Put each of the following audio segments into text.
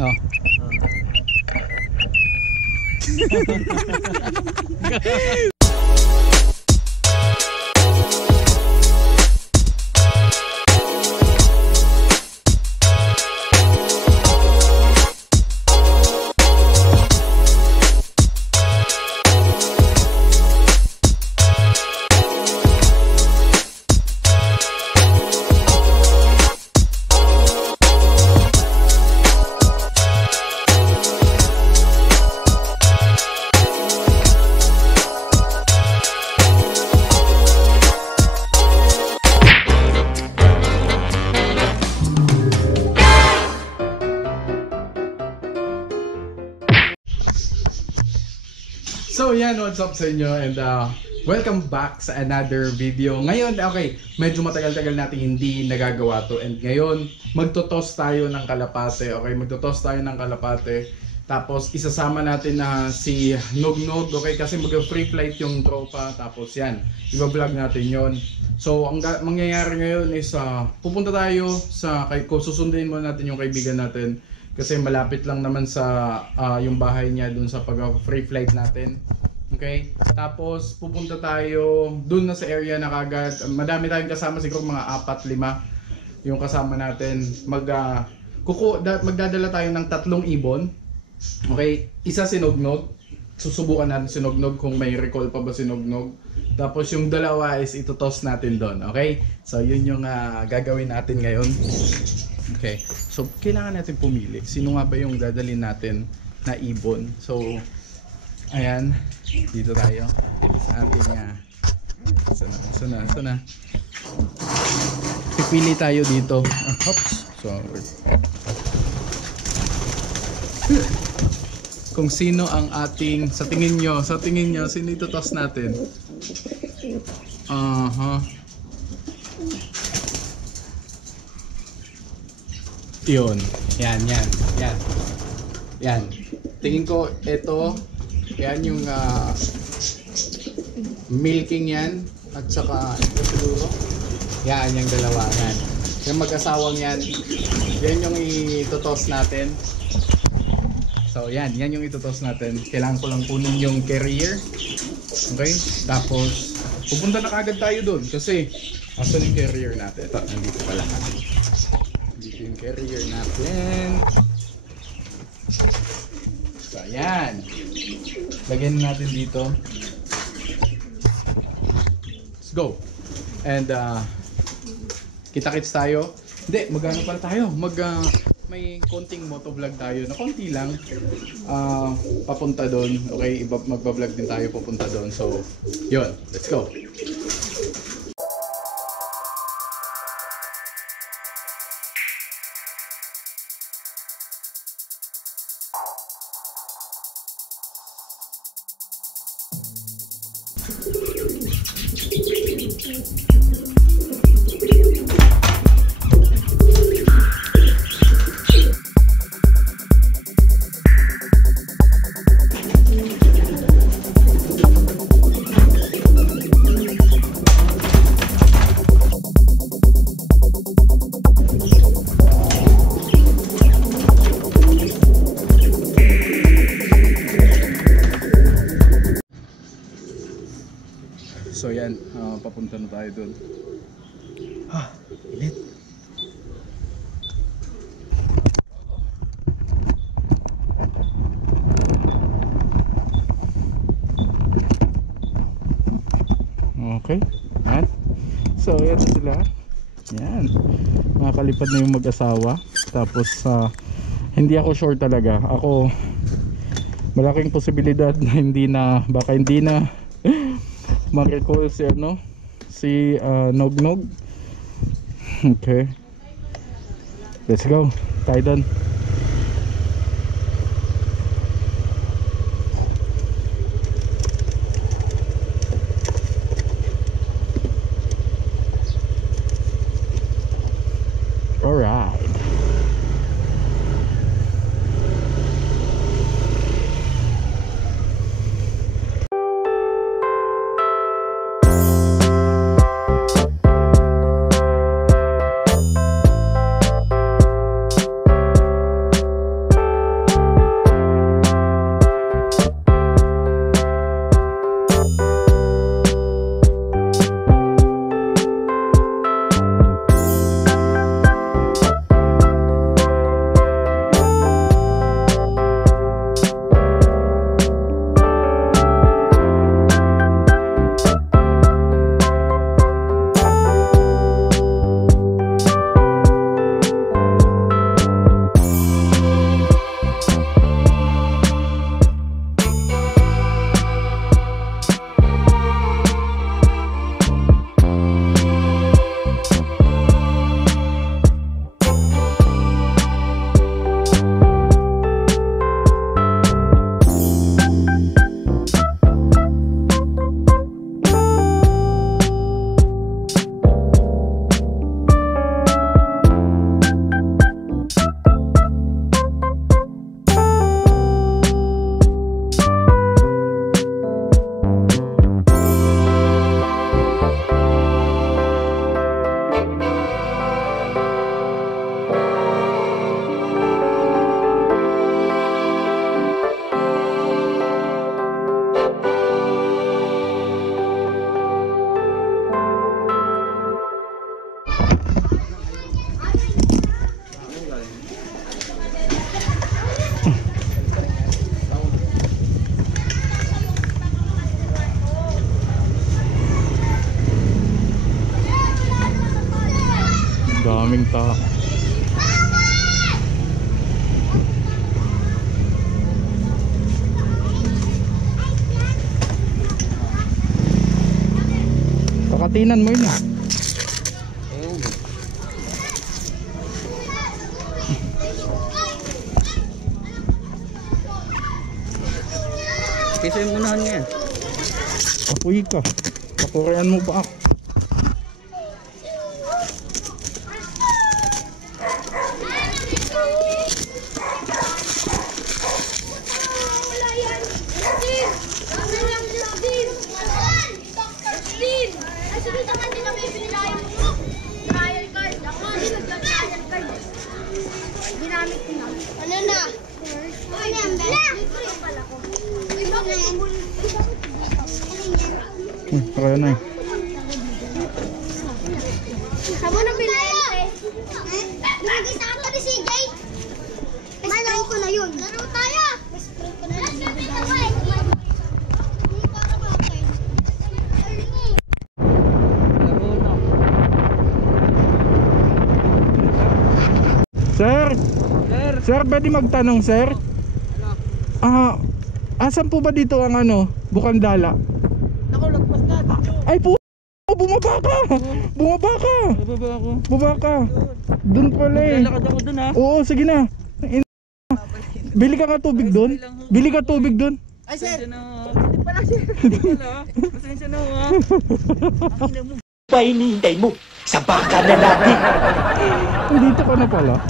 Oh. So yan, what's up sa inyo and welcome back sa another video. Ngayon, okay, medyo matagal-tagal natin hindi nagagawa to and ngayon magtotoss tayo ng kalapate. Okay, magtotoss tayo ng kalapate. Tapos isasama natin na si Nognog, okay, kasi mag-free flight yung tropa. Tapos yan, i-vlog natin yon. So ang mangyayari ngayon is pupunta tayo sa susundin muna natin yung kaibigan natin. Kasi malapit lang naman sa yung bahay niya dun sa pag-free flight natin. Okay? Tapos pupunta tayo dun na sa area na kagad. Madami tayong kasama, siguro mga 4-5 yung kasama natin. Magdadala tayo ng 3 ibon. Okay? Isa si Nognog. Susubukan natin si Nognog kung may recall pa ba si Nognog. Tapos yung dalawa is itutoss natin doon. Okay? So yun yung gagawin natin ngayon. Okay, so kailangan natin pumili. Sino nga ba yung dadalhin natin na ibon? So, ayan, dito tayo sa ating sana. Pipili tayo dito. Oops, sorry. Kung sino ang ating, sa tingin nyo, sino itutoss natin? Yun. Yan. Tingin ko ito, yan yung milking yan at saka ito siguro. Yan yung dalawa yan. Yung mag-asawang yan yung itutoss natin. So yan yung itutoss natin. Kailangan ko lang kunin yung carrier. Okay? Tapos pupunta na kagad tayo doon kasi asan yung carrier natin? Ito, nandito pala. Yung carrier natin. So ayan, lagyan natin dito. Let's go. And kita-kits tayo. Hindi, magano pala tayo. May konting motovlog tayo na konti lang papunta doon. Okay, magba-vlog din tayo papunta doon. So yun, let's go. So yan, papunta na tayo doon. Init. Okay, yan. So yan na sila. Yan, makakalipad na yung mag-asawa. Tapos hindi ako sure talaga. Ako, malaking posibilidad na baka hindi na ma-recall si Nognog. Okay, let's go tayo doon. Alright. daming tao. Kakatinan mo yun ah. Kaysa yung unahan niya. Kapuy ka. Pakurean mo ba ako? Ano na? Ano yan, Bella? Kaya na eh. Saan mo na bilhin? Nakikita ka pa ni CJ? Malaro ko na yun. Laro tayo! Best-friend ko na yun. Para bakit? Laro na. Sir! Sir! Sir, pwede magtanong sir? Asan po ba dito ang ano? Bukandala? Naku, lagpas na. Ay po! Bumaba ka! Bumaba ka! Nababa ako. Bumaba ka! Doon pala eh. Lalakad ako dun ha. Oo, sige na. Bili ka nga tubig doon. Bili ka tubig doon. Ay sir! Hindi pala sir. Hindi pala. Pasensya na ho ha. Ang ina mo. Pa hinihintay mo? Sa baka na natin! Dito ka na pala.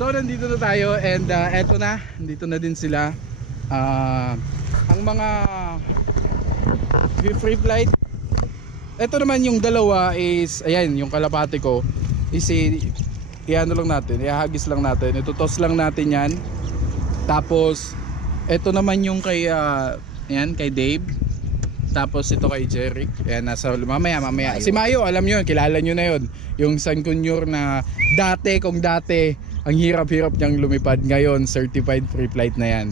So nandito na tayo and eto na, nandito na din sila. Ang mga free flight. Eto naman yung dalawa is, ayan, yung kalapati ko is iano lang natin, ihagis lang natin, itutos lang natin yan. Tapos eto naman yung kay yan, kay Dave. Tapos ito kay Jeric. Ayan, nasa mamaya. Si Mayo, alam nyo yun, kilala nyo na yun. Yung San Cunyur na kung dati ang hirap-hirap niyang lumipad, ngayon certified free flight na yan.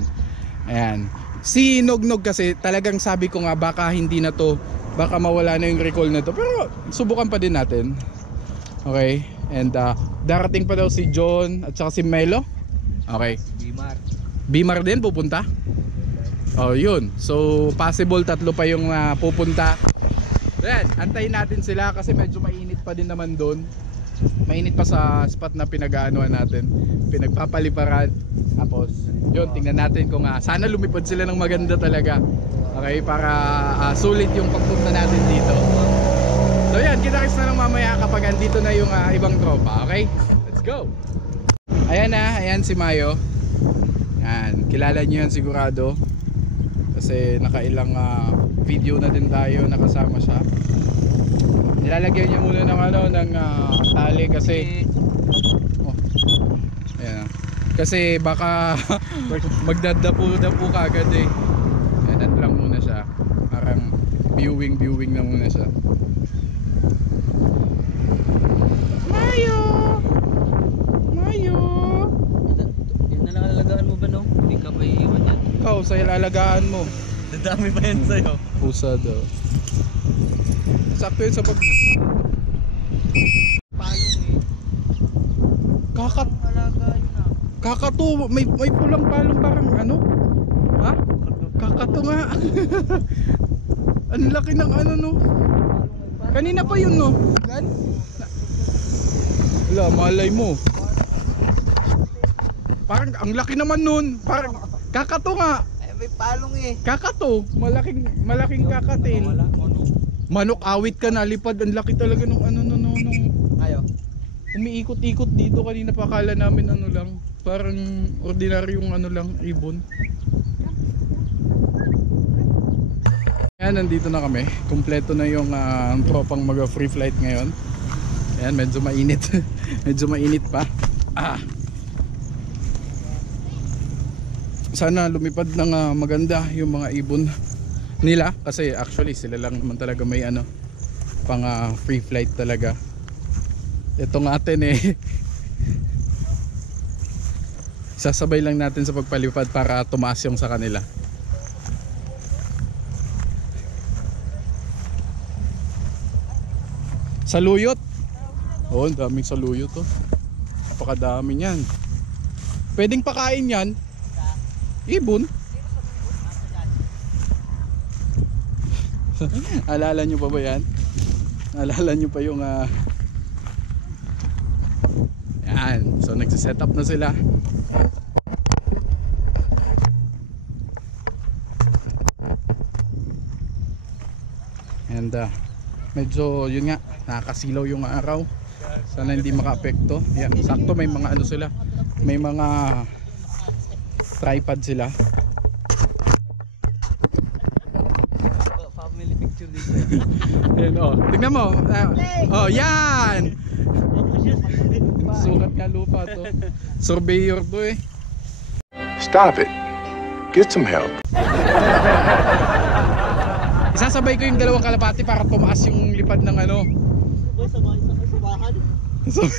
Ayan. Si Nognog kasi talagang sabi ko nga baka hindi na to, baka mawala na yung recall na to, pero subukan pa din natin. Okay. And darating pa daw si John at saka si Melo. Okay. Bimar din pupunta. Oh, yun. So possible tatlo pa yung pupunta. Then, antayin natin sila kasi medyo mainit pa din naman doon. Mainit pa sa spot na pinag-aanuhan natin, pinagpapaliparan. Tapos yun, tingnan natin kung sana lumipad sila ng maganda talaga. Okay, para sulit yung pagpunta natin dito. So yan, kita-kits na lang mamaya kapag andito na yung ibang tropa. Okay, let's go. Ayan na, ayan si Mayo. Yan, kilala nyo yan sigurado kasi nakailang video na din tayo nakasama siya. Nilalagyan niya muna ng ng tali kasi ayan, kasi baka magdadapo kagad eh. Ayan lang muna siya, parang viewing na muna siya. Mayo! Yan na lang alalagaan mo ba no? Hindi ka pa iiwan yan. Ikaw, sa ilalagaan mo. Dadami pa yan sa'yo. Pusa daw. Sakto yun sa pag... Palong eh. Alaga yun ah. Kakato, may pulang palong parang ano? Ha? Kakato nga. Ang laki ng no? Kanina pa yun no? Wala, malay mo. Parang ang laki naman nun. Parang kakato nga. Ay, may palong eh. Kakato, malaking kakatil. Manok, awit ka na, lipad. Ang laki talaga nung nung Ayo. umiikot-ikot dito. Kanina pa akala namin lang, parang ordinaryong lang, ibon. Ayan, nandito na kami. Kumpleto na yung tropang mag free flight ngayon. Ayan, medyo mainit. Medyo mainit pa. Sana lumipad ng maganda yung mga ibon nila kasi actually sila lang naman talaga may pang free flight talaga. Itong atin sasabay lang natin sa pagpalipad para tumaas yung sa kanila. Saluyot. Oh, ang daming saluyo to. Napakadami niyan. Pwedeng pakain yan. Ibon. Alala nyo pa ba yan? Alala nyo pa yung yan. So nagsiset up na sila. And medyo yun nga, nakakasilaw yung araw. Sana hindi maka-apekto. Yan, sakto may mga ano sila. May mga tripod sila. Family picture dito. Ayan, oh. Tingnan mo. Oh, yan. Sukat nga lupa to. Surveyor to eh. Stop it. Get some help. Isasabay ko yung dalawang kalapati para tumaas yung lipad ng ano.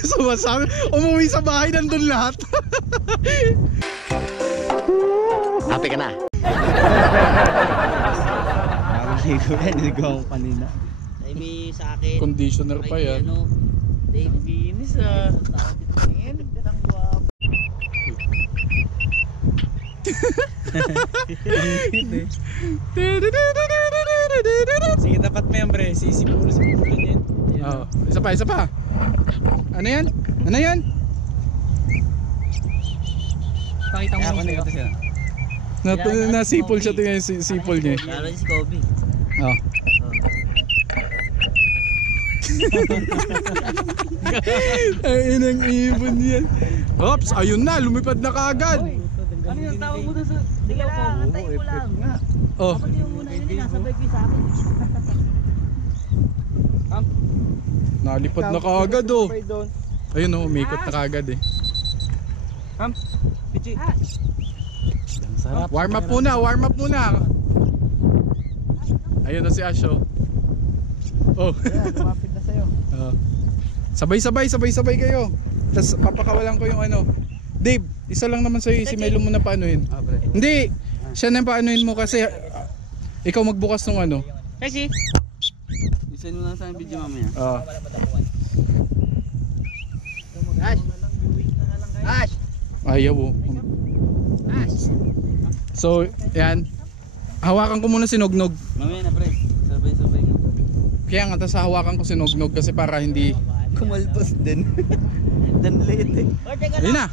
Sumasabi, umuwi sa bahay, nandun lahat. Happy ka na? Niligaw ko kanina. Ay, may sa akin. Conditioner pa Ay, yan. ano, Dave Guinness ah. Ayan, ang guwapo. Sige, dapat mo yan, pre. Sisipulo yan. Oh, isa pa. Ano yan? Ano yan? Pakita mo yung siya. Nasipol siya, tingnan yung sipol niya. Lalo si Kobe. Oh. Ay, inang ibon yan. Ops, ayun na, lumipad na kaagad. Ano yung tawag mo doon sa... Hindi ka lang, antayin mo lang. Oh, Dapat yung muna yun, nasabay ko sa akin. nalipad na kaagad oh. Ayun oh, umikot na kaagad eh. Pichi. Warm up muna. Ayun na si Asho. Oh. Lumapit na sa'yo. Oh. Sabay kayo. Tapos papakawalan ko yung ano. Dave, isa lang naman sa'yo, si Melo mo na paanuhin. Hindi, siya na paanuhin mo kasi ikaw magbukas ng ano. Kasi? Isa mo lang sa video mamaya. Ash! Ayaw oh. So, yan. Hawakan ko muna si Nognog. Mamaya na, pre. Sabay-sabay. Kaya nga, tapos hawakan ko si Nognog kasi para hindi... Kumalpas din. Dan late eh. Ayun na!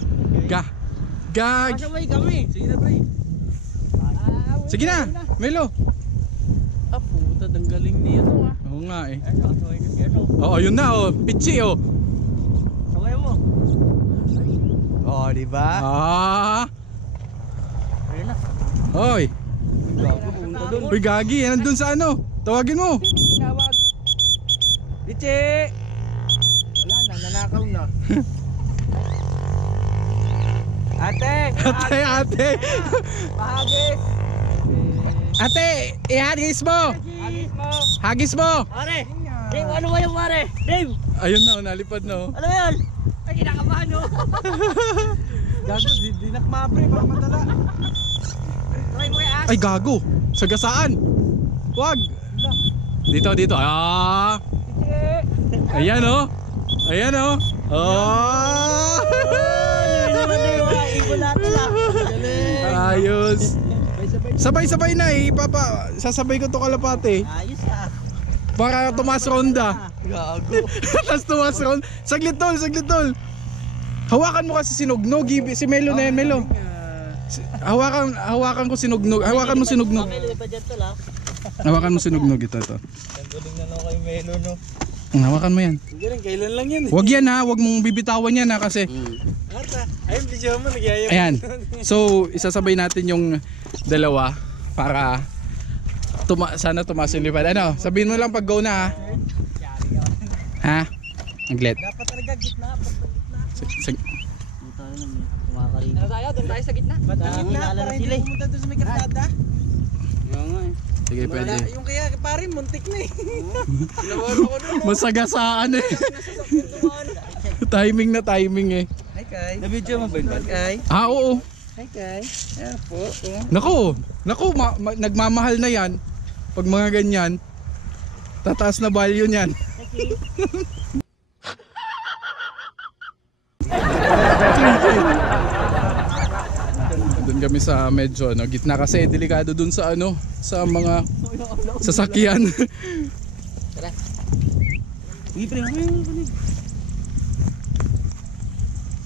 Gag! Sabay kami. Sige na, pre. Sige na! Melo! Ah, puta. Ang galing niya to ah. Oo nga eh. Ay, sabay ko siya to. Oo, yun na oh. Pichi oh. Sabay mo. Oh, diba? Ayun na. Hoy! Gago, pumunta doon. Uy, Gagi! Nandun sa ano? Tawagin mo! Tinawag. Pichi! Wala na, nanakaw na. Ate! Ate! Pahagis! Ate! Ihagis mo! Hagis mo! Hagis mo! Pare! Dave, ano ba yung pare? Dave! Ayun na oh, nalipad na oh. Ano yan? Ay, kinakabahan no? Gago, di nakmapre, baka madala. Try mo yung Ay, gago! Sagasaan! Wag! Dito. Ah! Ayan oh! Ayan oh! Oh! Ayos! Sabay-sabay na eh, Papa. Sasabay ko to kalapate. Ayos ah. Para tumas ronda. Gago. Tapos tumas ronda. Saglit tol. Hawakan mo kasi si Nognog. Si Melo na yan, Melo. Hawakan ko si Nognog. Hawakan mo si Nognog. Melo pa dyan tol ah. Hawakan mo si Nognog. Ito. Ang galing na no kay Melo no. Hawakan mo yan. Ang galing, kailan lang yan eh. Wag yan ha. Wag mong bibitawan yan ha kasi. Marta, ayun video mo, nagyayap. Ayan. So, isasabay natin yung dalawa para sana tumaas yung lipad. Ano? Sabihin mo lang pag go na ha. Ha? Aglet. Dapat talaga gitna. Puta na naman, kumakarito. Ano tayo? Doon tayo sa gitna. Ba't ang gitna? Para hindi pumunta doon sa may kartada. Oo nga eh. Sige, pwede. Yung kaya pare, muntik na eh. Masagasaan eh. Timing eh. Hi Kai. Na-video mo ba yun? Kai? Ah, oo. Hi Kai. Ayan po. Naku, nagmamahal na yan. Pag mga ganyan, tataas na value niyan. kami sa medyo ano, gitna kasi delikado dun sa ano, sa mga sasakyan. Tara. Uy, pre, ano yun?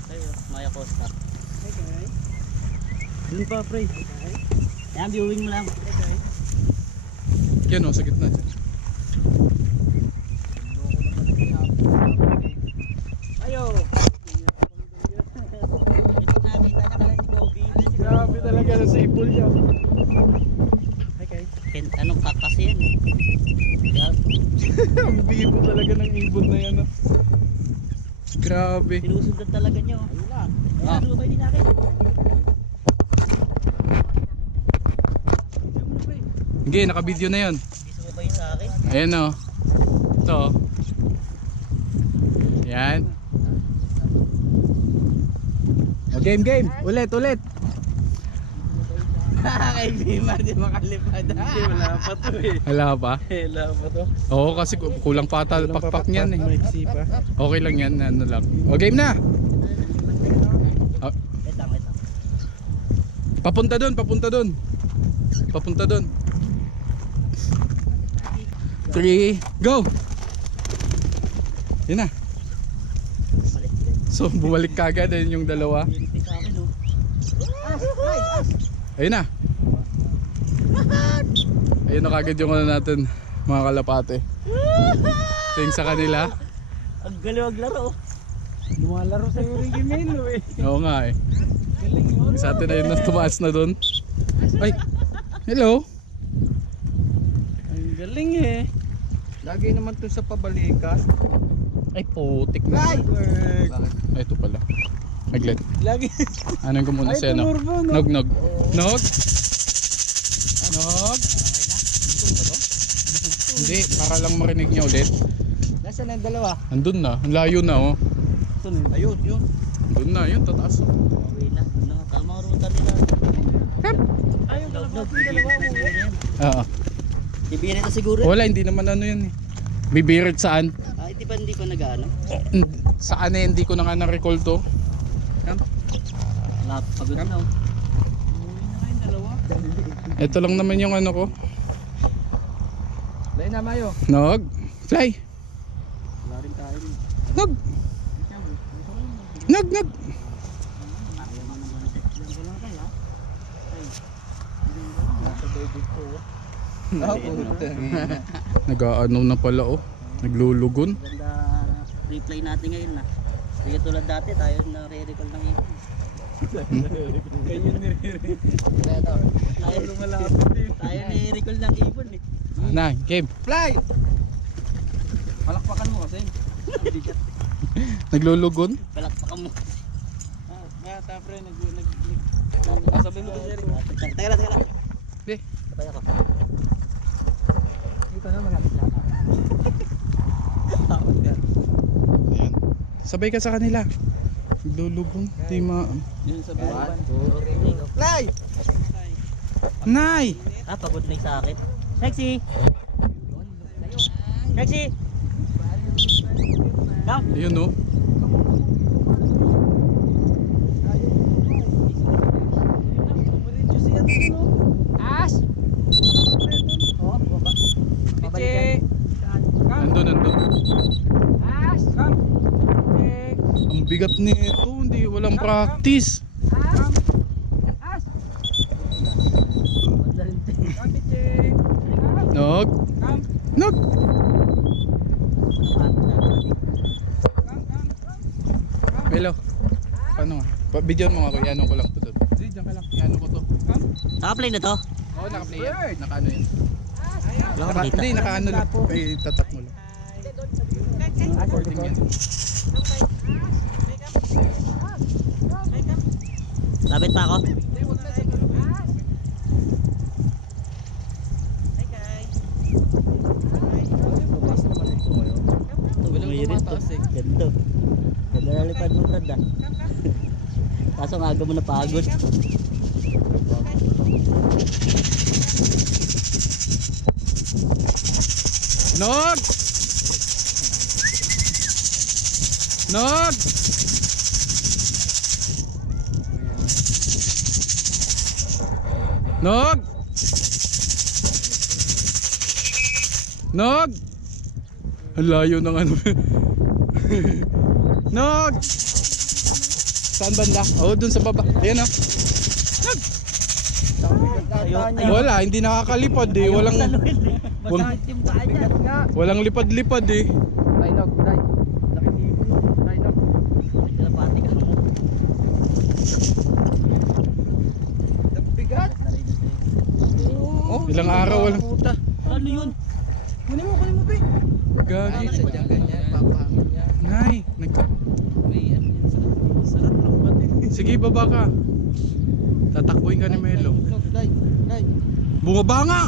Tayo, Maya Costa. Okay. Dun pa, pre. Yan, viewing mo lang. Okay. Yan o, sa gitna dyan. Ayo. Nakita na pala si Bobby. Grabe talaga na sipol niya. Okay. Anong kakas yan eh. Ang bibo talaga ng ibon na yan. Grabe. Sinusundan talaga niyo. Ayun na. Ayan, ano kayo din natin? Sige, naka-video na yun. Hindi sumabay sa akin. Ayan o. Ito o. Yan. O, game. Ulit. Kay Bima, di makalipad. Hindi, wala pa to eh. Wala pa? Wala pa to. Oo, kasi kulang pa ata pakpak niyan eh. Maiksi pa. Okay lang yan, ano lang. O, game na! Wait lang. Papunta doon. 3, go! Yan na. So, bumalik kagad ayun yung dalawa. Hindi sa akin oh. Ayun na. Ayun na kagad yung ano natin, mga kalapate. Thanks sa kanila. Ang galing maglaro. Lumalaro sa iyo rin Gimelo eh. Oo nga eh. Galing yun. Sa atin ayun na tumaas na doon. Ay, hello. Ang galing eh. Lagi naman to sa pabalikas. Ay, putik na. Ay, ito pala. Naglet. Lagi. Anong ko muna Ay, siya, no? Turbo, no? Nog. Nog. Hindi, para lang marinig niya ulit. Nasaan ang dalawa? Andun na, ang layo na oh. Ayun, yun. Andun na, yun, tataas. Okay na. Tama ang ruta nila. Ayun, dalawa mo. Oo. Ibirin na siguro. Wala, hindi naman ano yun eh. Bibirit saan? Ah, hindi pa nag-ano. Saan eh, hindi ko na nga na-recall to. Pagod na oh. Ito lang naman yung ano ko. Lain na Mayo. Nog. Fly. Wala rin tayo. Nog. Nog. Nag-aano na pala oh. Naglulugon. Ganda replay natin ngayon na. Hindi tulad dati tayo na re-recall ng ipon. Ganyan nire-re. Tayo Lumalapit eh. tayo ni-recall ng ipon eh. Na, game. Fly! Palakpakan mo kasi. Naglulugon. Palakpakan mo. Nga, tapre, sabi mo to, Jerry. Teka lang. Hindi. Patay ako. Dito na, malapit lang. Ayan. Sabay ka sa kanila. Naglulugon. Di ma... Yun sa balaban. Fly! Nay! Ah, pagod na yung sa akin. Sexy! Come! Ayun oh. As! Oh, baba. Piche! Nandun. As! Come! Piche! Ang bigat nito. Hindi, walang practice. As! As! Come, Piche! Nog. Come! Nog. Hello. Paano nga? Bidyon mo nga ako. Iano ko lang to doon. Hindi, dyan ka lang. Iano ko to. Naka-play na to? Oo, naka-play yan. Naka-ano yan. Wala akong makita. Hindi, naka-ano lang. Ay, tatak mo lang. Recording yan. Lapit pa ako? Bumirit to. Ganda. Ganda na lipad mo, Brad ah. Kaso ang aga mo napagod. Nog! Nog! Nog! Nog! Ang layo ng ano. Nog! Saan banda? Oh, dun sa baba. Ayan oh. Nog! Wala, hindi nakakalipad eh. Masakit yung paa dyan. Walang lipad-lipad eh. Tay, Nog, tay. Laki dito. Tay, Nog. Kalapati ka. Bigat. Oh, ilang araw walang. Puta. Ano yun? Kunin mo, pe. Gagi. Sadyang ganyan, papangin niya. Nay, May ano yan, sarap lang pati. sige, baba ka. Tatakbuhin ka ni Melo. Tay, tay. Bumaba nga!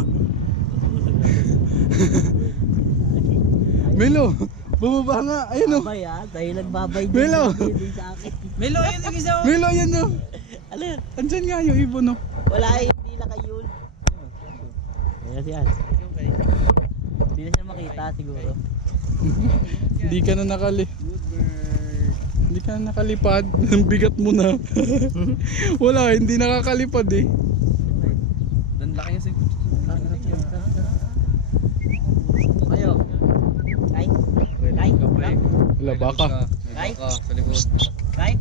Melo, bumaba nga. Ayun oh. Babay tayo nagbabay din. Melo. Din sa akin. Melo, yun yung isa. Melo, ayan oh. Alin? Andyan nga yung ibon oh. Wala hindi na kayo. Ayan si Ans. Hindi na siya makita siguro. Hindi ka na Hindi ka na nakalipad. Ang bigat mo na. Wala, hindi nakakalipad eh. Dan laki niya si... Kayo. Kay. Kay. Wala, baka. Kay. Sa likod. Kay.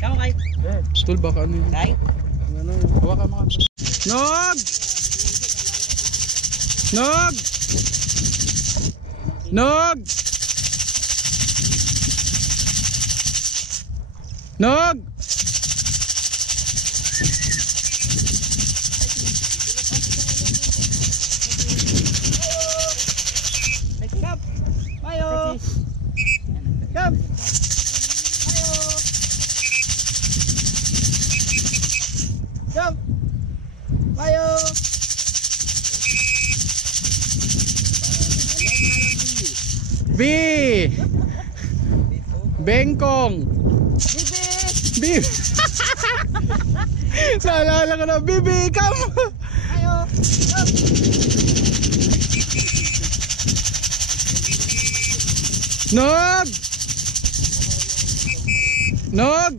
Kamu kay. Tol, baka ano yun. Kay. Hawakan mga tol. Nog! Nog! Nog! Nog! Kap! Mayo! Kap! Kap! Mayo! B! Bengkong! Bibi! Naalala ko na, Bibi, come! Mayo! Kap! Nog! Nog!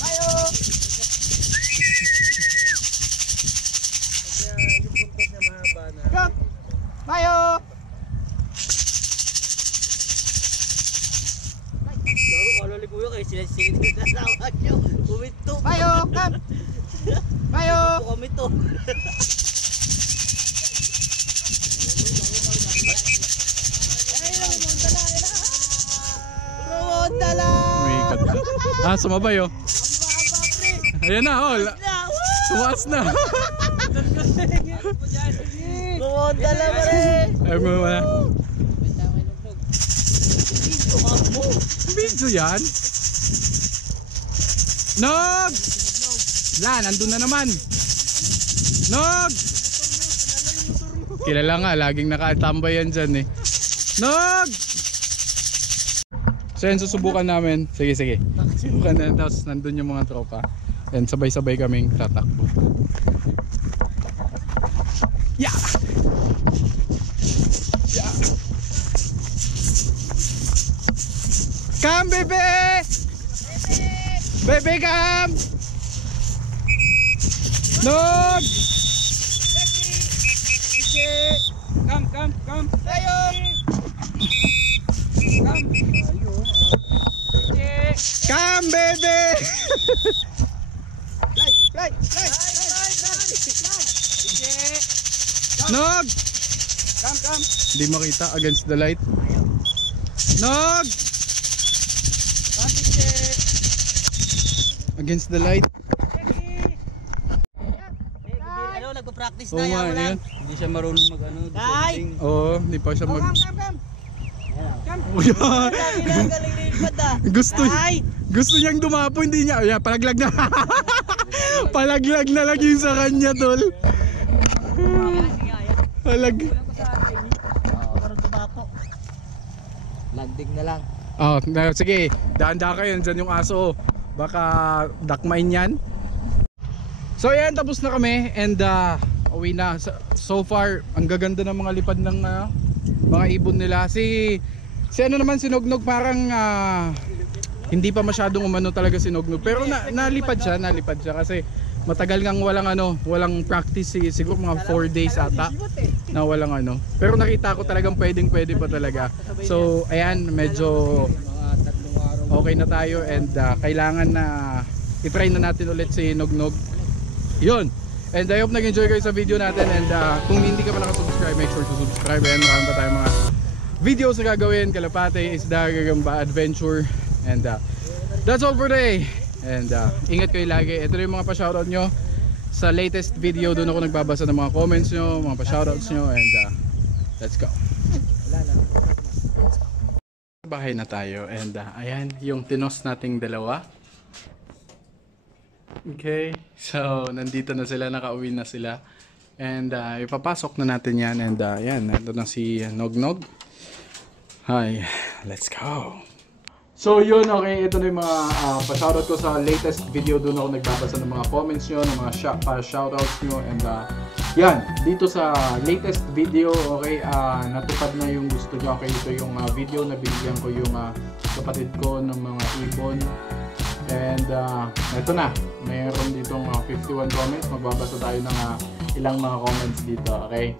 Mayo! Kap! Mayo! Kalau ni kuya kayo sila-sila na tawag niyo. Umito. Mayo! Kap! Mayo! Kami to. Rodala! May kat ka. Ah, sumabay oh. Ayan na, oh. Tumaas na. Kumonda lang pa rin. Ay mo na. Tumakbo. Video yan. Nog! La, nandun na naman. Nog! Kilala nga, laging nakatambay yan dyan eh. Nog! So yan, susubukan namin. Sige, sige. Subukan na, tapos nandun yung mga tropa. Yan, sabay-sabay kaming tatakbo. Yeah! Yeah! Come, baby! Baby, come! Nog! Come! Tayo! Come, baby! Fly! Nog! Come! Hindi makita against the light. Nog! Against the light. Ano, nagpa-practice Oo na nga, yan. yan. Hindi siya marunong mag-ano. Kay! Oo, hindi pa siya mag... Galing lilipad ah. Gusto niyang dumapo, hindi niya. Yeah, palaglag na. Palaglag na lang yun sa kanya, tol. Karoon tumapo. Landing na lang. Oh, sige. Daan-daan kayo. Diyan yung aso. Baka dakmain yan. So yan, tapos na kami. And uwi na. So far, ang gaganda ng mga lipad ng mga ibon nila. Si ano naman, si Nognog parang hindi pa masyadong umano talaga si Nognog. Pero nalipad siya kasi matagal ngang walang practice, siguro mga 4 days ata na walang pero nakita ko talagang pwede pa talaga. So ayan, medyo okay na tayo and kailangan na i-try na natin ulit si Nognog. Yun. And I hope nag-enjoy kayo sa video natin, and kung hindi ka pa nakasubscribe, make sure to subscribe. And marami pa tayong mga videos na gagawin, kalapate, isda, gagamba, adventure, and that's all for today. And ingat kayo lagi. Ito na yung mga pa-shoutout nyo sa latest video. Doon ako nagbabasa ng mga comments nyo, mga pa-shoutouts nyo, and let's go. Bahay na tayo, and ayan yung tinos nating dalawa. Okay, so nandito na sila, nakauwi na sila, and ipapasok na natin yan. And yan, nandito na si Nognog. Hi, let's go. So yun, okay, ito na yung mga pa-shoutout ko sa latest video. Doon ako nagbabasa ng mga comments nyo, ng mga pa-shoutouts nyo, and yan, dito sa latest video, okay, natupad na yung gusto nyo. Okay, ito yung video na binigyan ko yung kapatid ko ng mga ibon. And ito na, mayroon ditong 51 comments. Magbabasa tayo ng ilang mga comments dito, okay?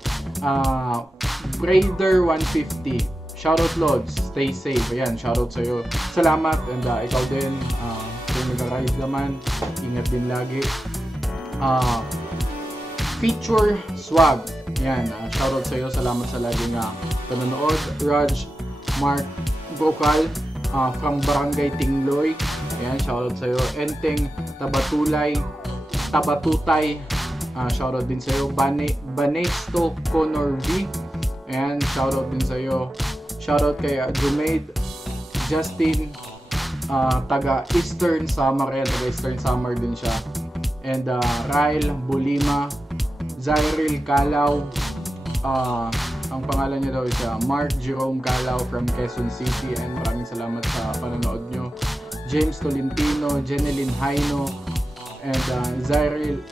Braider 150, shoutout Lods, stay safe. Ayan, shoutout sa'yo. Salamat, and ikaw din, kung nag-ride naman, ingat din lagi. Feature Swag, ayan, shoutout sa'yo. Salamat sa laging panonood. Raj Mark Brocal, from Barangay Tingloy, ayan, shoutout sa'yo. Enteng Tabatutay, shoutout din sa'yo. Banesto Connor V, ayan, shoutout din sa'yo. Shoutout kay Jumaid Justin, taga Eastern Samar, taga Eastern Samar din siya. And Ryle Bulima, Zyril Calaw, ang pangalan niya daw is Mark Jerome Calaw from Quezon City, and maraming salamat sa panonood nyo. James Tolentino, Jeneline Haino, and Zyril,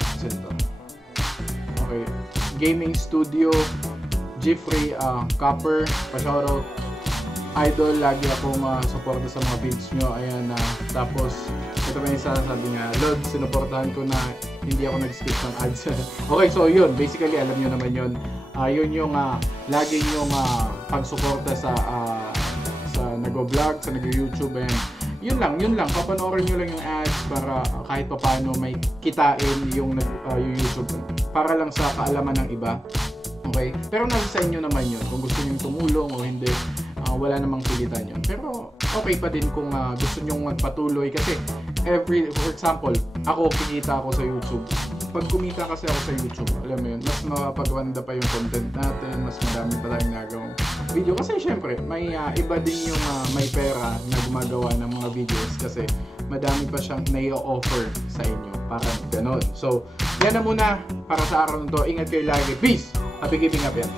okay, Gaming Studio, Jeffrey Copper, pa-shoutout. Idol, lagi akong suporta sa mga vids nyo. Ayan, tapos ito pa yung isa, sabi nga, Lord, sinuportahan ko na hindi ako nag-skip ng ads. Okay, so yun, basically alam nyo naman yun. Yun yung lagi yung pagsuporta sa nag-vlog, sa nag-YouTube, and yun lang, papanoorin nyo lang yung ads para kahit pa paano may kitain yung YouTube, para lang sa kaalaman ng iba. Okay? Pero nasa sa inyo naman yun, kung gusto nyo tumulong o hindi. Wala namang pilitan yun. Pero okay pa din kung gusto nyong magpatuloy, kasi for example, ako, kumita ako sa YouTube. Pag kumita kasi ako sa YouTube, alam mo yun, mas mapagwanda pa yung content natin, mas madami pa tayong nagawang video. Kasi syempre, may iba din yung may pera na gumagawa ng mga videos, kasi madami pa siyang nai-offer sa inyo. Parang ganon. So, yan na muna para sa araw nito. Ingat kayo lagi. Peace! Happy keeping up yan.